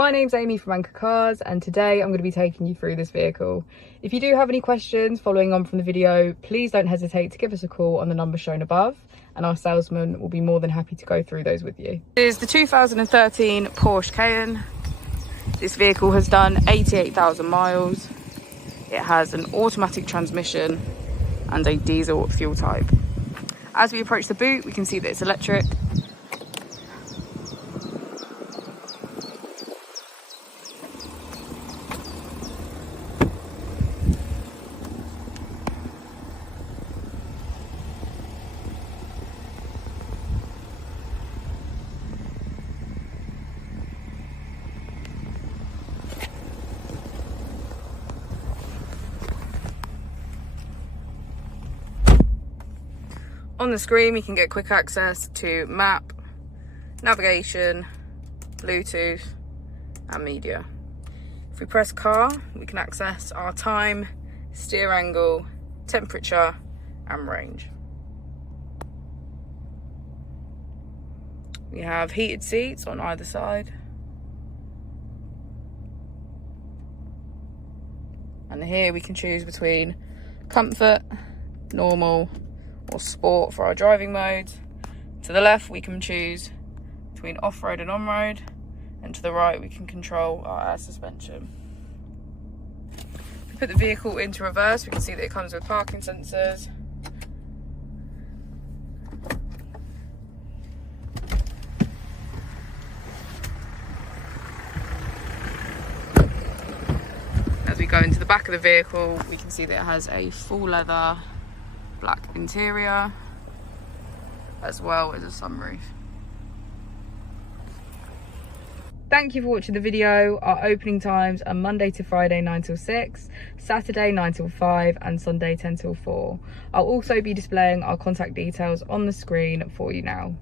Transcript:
My name's Amy from Anchor Cars, and today I'm going to be taking you through this vehicle. If you do have any questions following on from the video, please don't hesitate to give us a call on the number shown above, and our salesman will be more than happy to go through those with you. This is the 2013 Porsche Cayenne. This vehicle has done 88,000 miles. It has an automatic transmission and a diesel fuel type. As we approach the boot, we can see that it's electric. On the screen, we can get quick access to map, navigation, Bluetooth, and media. If we press car, we can access our time, steer angle, temperature, and range. We have heated seats on either side. And here we can choose between comfort, normal, or sport for our driving modes. To the left we can choose between off-road and on-road, and to the right we can control our air suspension. If we put the vehicle into reverse, we can see that it comes with parking sensors. As we go into the back of the vehicle, we can see that it has a full leather black interior, as well as a sunroof. Thank you for watching the video. Our opening times are Monday to Friday 9 till 6, Saturday 9 till 5, and Sunday 10 till 4. I'll also be displaying our contact details on the screen for you now.